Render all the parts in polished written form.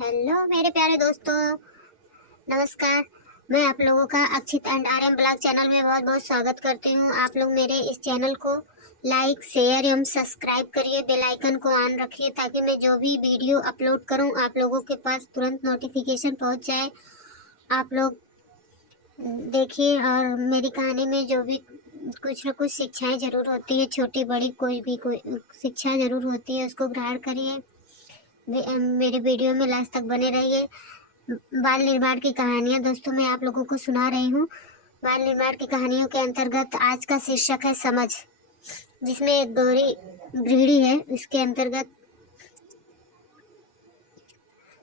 Hello मेरे प्यारे दोस्तों, नमस्कार। मैं आप लोगों का Akshit and Aryan blog channel में बहुत बहुत स्वागत करती हूँ। आप लोग मेरे इस चैनल को लाइक शेयर एवं सब्सक्राइब करिए, बेल आइकन को ऑन रखिए ताकि मैं जो भी वीडियो अपलोड करूँ आप लोगों के पास तुरंत नोटिफिकेशन पहुँच जाए। आप लोग देखिए और मेरी कहानी में जो भी कुछ न कुछ शिक्षाएँ ज़रूर होती है, छोटी बड़ी कोई शिक्षा ज़रूर होती है, उसको ग्रहण करिए। मेरे वीडियो में लास्ट तक बने रहिए। बाल निर्माण की कहानियां दोस्तों मैं आप लोगों को सुना रही हूँ। बाल निर्माण की कहानियों के अंतर्गत आज का शीर्षक है समझ, जिसमें एक गौरी गृहिणी है। इसके अंतर्गत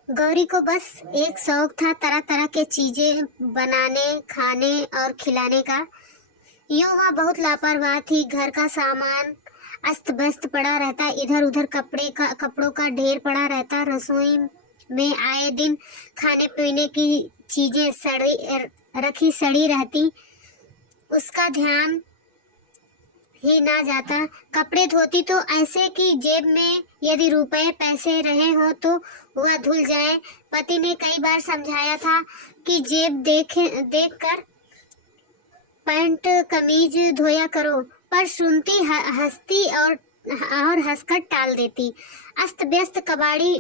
गौरी को बस एक शौक था, तरह तरह के चीजें बनाने, खाने और खिलाने का। यूं वह बहुत लापरवाह थी। घर का सामान अस्त व्यस्त पड़ा रहता, इधर उधर कपड़ों का ढेर पड़ा रहता। रसोई में आए दिन खाने पीने की चीजें सड़ी रहती, उसका ध्यान ही ना जाता। कपड़े धोती तो ऐसे कि जेब में यदि रुपए पैसे रहे हो तो वह धुल जाए। पति ने कई बार समझाया था कि जेब देख कर पैंट कमीज धोया करो, पर सुनती हंसती और हंसकर टाल देती। अस्त व्यस्त कबाड़ी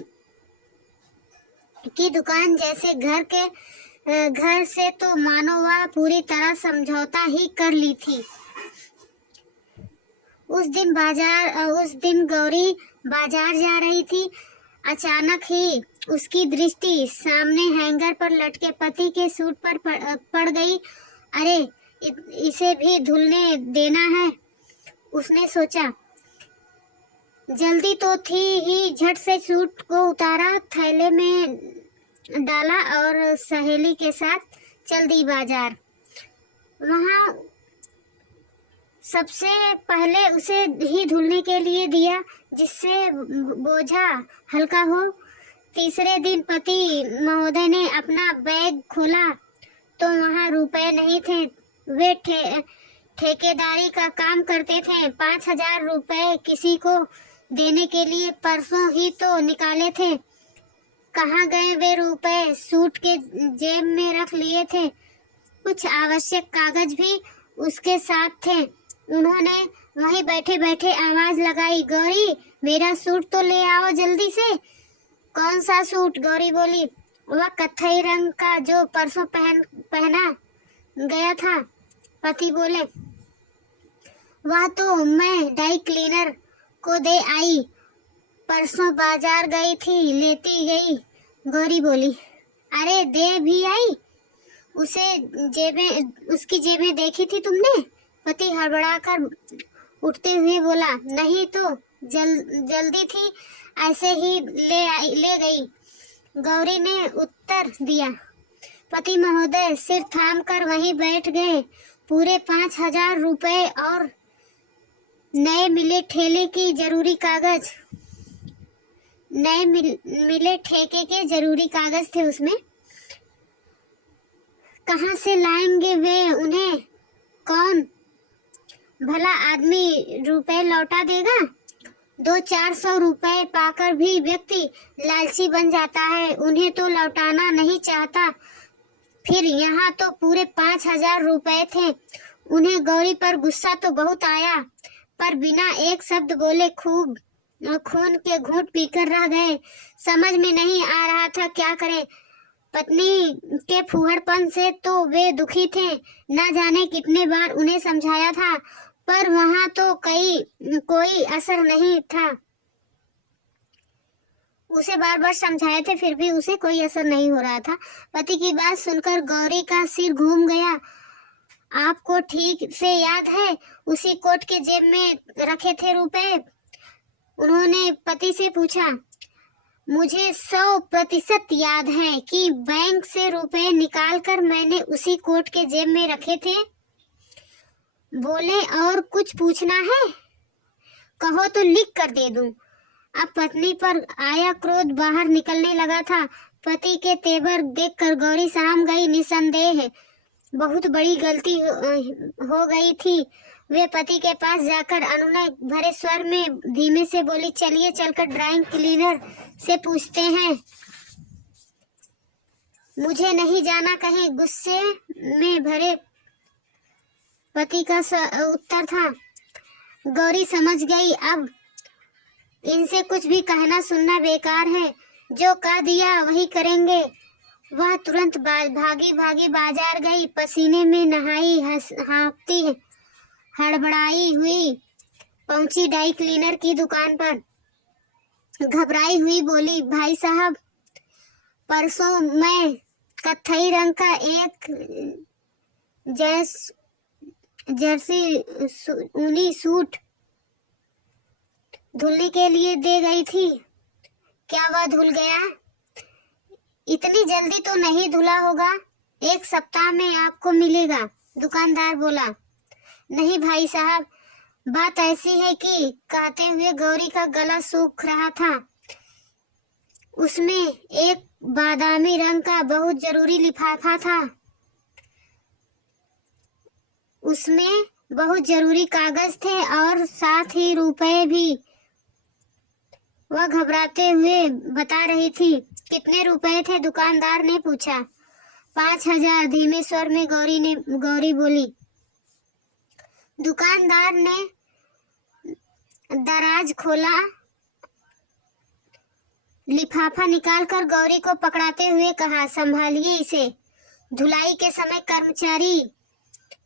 की दुकान जैसे घर से तो मानो वह पूरी तरह समझौता ही कर ली थी। उस दिन गौरी बाजार जा रही थी। अचानक ही उसकी दृष्टि सामने हैंगर पर लटके पति के सूट पर पड़ गई। अरे, इसे भी धुलने देना है, उसने सोचा। जल्दी तो थी ही, झट से सूट को उतारा, थैले में डाला और सहेली के साथ चल दी बाजार। वहां सबसे पहले उसे ही धुलने के लिए दिया, जिससे बोझा हल्का हो। तीसरे दिन पति महोदय ने अपना बैग खोला तो वहां रुपए नहीं थे। वे ठेकेदारी का काम करते थे। 5,000 रुपए किसी को देने के लिए परसों ही तो निकाले थे। कहाँ गए वे रुपए? सूट के जेब में रख लिए थे। कुछ आवश्यक कागज भी उसके साथ थे। उन्होंने वहीं बैठे बैठे आवाज लगाई, गौरी, मेरा सूट तो ले आओ जल्दी से। कौन सा सूट? गौरी बोली। वह कत्थई रंग का जो परसों पहना गया था। पति बोले, वह तो मैं ड्राई क्लीनर को दे आई, परसों बाजार गई थी, लेती गई। गौरी बोली, अरे दे भी आई? उसकी जेबें देखी थी तुमने? पति हड़बड़ाकर उठते हुए बोला, नहीं तो जल्दी थी, ऐसे ही ले गई, गौरी ने उत्तर दिया। पति महोदय सिर थाम कर वहीं बैठ गए। पूरे 5,000 रुपए और नए मिले ठेके के जरूरी कागज थे उसमें। कहाँ से लाएंगे वे उन्हें? कौन भला आदमी रुपए लौटा देगा? 200-400 रुपए पाकर भी व्यक्ति लालची बन जाता है, उन्हें तो लौटाना नहीं चाहता। फिर यहाँ तो पूरे 5,000 रुपए थे। उन्हें गौरी पर गुस्सा तो बहुत आया, पर बिना एक शब्द बोले खून के घूंट पीकर रह गए। समझ में नहीं आ रहा था क्या करें। पत्नी के फूहड़पन से तो वे दुखी थे। न जाने कितने बार उन्हें समझाया था, पर वहां तो कोई असर नहीं था। उसे बार बार समझाए थे, फिर भी उसे कोई असर नहीं हो रहा था। पति की बात सुनकर गौरी का सिर घूम गया। आपको ठीक से याद है, उसी कोट के जेब में रखे थे रुपए? उन्होंने पति से पूछा। मुझे 100% याद है कि बैंक से रुपए निकालकर मैंने उसी कोट के जेब में रखे थे। बोले, और कुछ पूछना है? कहो तो लिख कर दे दूं। अब पत्नी पर आया क्रोध बाहर निकलने लगा था। पति के तेवर देखकर गौरी सहम गई। निसंदेह बहुत बड़ी गलती हो गई थी। वे पति के पास जाकर अनुनय भरे स्वर में धीमे से बोली, चलिए चलकर ड्राई क्लीनर से पूछते हैं। मुझे नहीं जाना कहीं, गुस्से में भरे पति का उत्तर था। गौरी समझ गई अब इनसे कुछ भी कहना सुनना बेकार है, जो कह दिया वही करेंगे। वह तुरंत भागी भागी बाजार गई, पसीने में नहाई, हाँफती हड़बड़ाई हुई पहुंची ड्राई क्लीनर की दुकान पर। घबराई हुई बोली, भाई साहब, परसों मैं कत्थई रंग का एक जर्सी ऊनी सूट धुलने के लिए दे गई थी, क्या वह धुल गया? इतनी जल्दी तो नहीं धुला होगा, 1 सप्ताह में आपको मिलेगा, दुकानदार बोला। नहीं भाई साहब, बात ऐसी है कि, कहते हुए गौरी का गला सूख रहा था। उसमें एक बादामी रंग का बहुत जरूरी लिफाफा था, उसमें बहुत जरूरी कागज थे और साथ ही रुपए भी। वह घबराते हुए बता रही थी। कितने रुपए थे? दुकानदार ने पूछा। 5,000, धीमे स्वर में गौरी बोली। दुकानदार ने दराज खोला, लिफाफा निकालकर गौरी को पकड़ाते हुए कहा, संभालिए इसे। धुलाई के समय कर्मचारी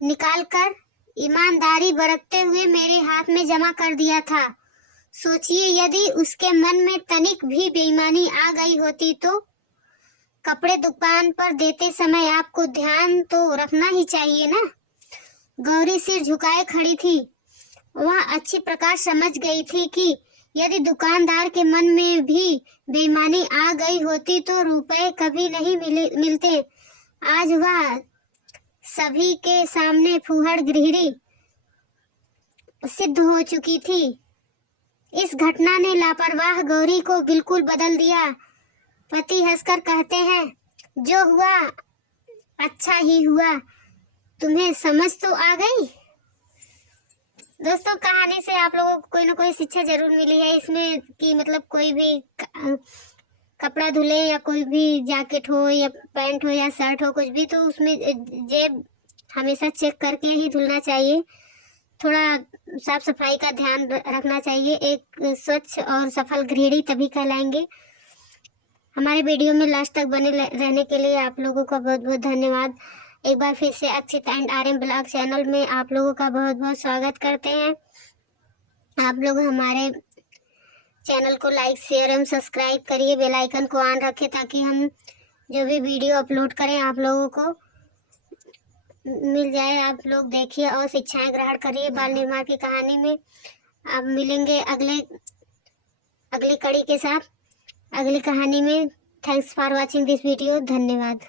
निकालकर ईमानदारी बरतते हुए मेरे हाथ में जमा कर दिया था। सोचिए यदि उसके मन में तनिक भी बेईमानी आ गई होती तो? कपड़े दुकान पर देते समय आपको ध्यान तो रखना ही चाहिए ना। गौरी सिर झुकाए खड़ी थी। वह अच्छी प्रकार समझ गई थी कि यदि दुकानदार के मन में भी बेईमानी आ गई होती तो रुपए कभी नहीं मिलते। आज वह सभी के सामने फूहड़ गिरही सिद्ध हो चुकी थी। इस घटना ने लापरवाह गौरी को बिल्कुल बदल दिया। पति हंसकर कहते हैं, जो हुआ अच्छा ही हुआ, तुम्हें समझ तो आ गई। दोस्तों, कहानी से आप लोगों को कोई ना कोई शिक्षा जरूर मिली है इसमें कि मतलब कोई भी कपड़ा धुले या कोई भी जैकेट हो या पैंट हो या शर्ट हो, कुछ भी, तो उसमें जेब हमेशा चेक करके ही धुलना चाहिए। थोड़ा साफ सफाई का ध्यान रखना चाहिए। एक स्वच्छ और सफल गृहिणी तभी कहलाएंगे। हमारे वीडियो में लास्ट तक बने रहने के लिए आप लोगों का बहुत बहुत धन्यवाद। एक बार फिर से अक्षित एंड RM ब्लॉग चैनल में आप लोगों का बहुत बहुत स्वागत करते हैं। आप लोग हमारे चैनल को लाइक, शेयर एवं सब्सक्राइब करिए, बेल आइकन को ऑन रखें ताकि हम जो भी वीडियो अपलोड करें आप लोगों को मिल जाए। आप लोग देखिए और शिक्षाएं ग्रहण करिए बाल निर्माण की कहानी में। अब मिलेंगे अगली कड़ी के साथ अगली कहानी में। Thanks for watching this video. धन्यवाद।